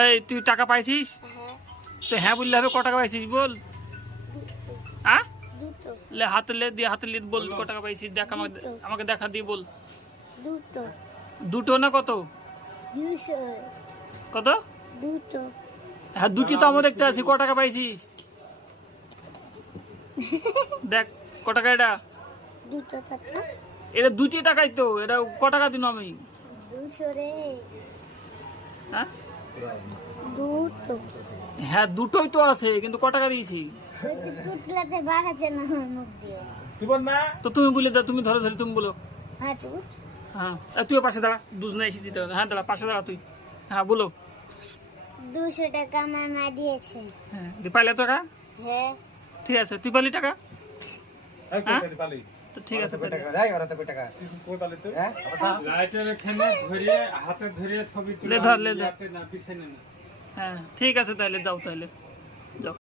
এই তুই টাকা পাইছিস? তো হ্যাঁ বললে হবে ক টাকা পাইছিস বল? হ্যাঁ লে হাতে লে দিয়ে হাতে লে বল ক টাকা পাইছিস? দেখ আমাকে আমাকে দেখা দিয়ে বল। দুটো। দুটো না কত? কত? দুটো। হ্যাঁ দুটি তো আমার দেখতে আছি ক টাকা পাইছিস? দেখ ক টাকা এটা? দুটো টাকা। এটা দুটি টাকাই তো এটা ক টাকা দিন আমি? দুশো রে। হ্যাঁ? দুটো। হ্যাঁ দুটোই তো আছে কিন্তু ক টাকা দিয়েছি? তো তুমি বলে দাও তুমি ধরো ধরে তুমি বলো। হ্যাঁ টুট হ্যাঁ আর তুইও পাশে দাঁড়া দুজ না এসেছি তো। হ্যাঁ দাঁড়া পাশে দাঁড়া তুই। হ্যাঁ বলো। দুশো টাকা আমার মা দিয়েছে। হ্যাঁ দি পাইলে টাকা? হ্যাঁ। ঠিক আছে তুই পালি টাকা হ্যাঁ? তো ঠিক আছে তাহলে। লাইটের এখানে ধরে হাতে ধরে ছবি লে ধর, লে ধর। হ্যাঁ ঠিক আছে তাহলে যাও তাহলে। যাও।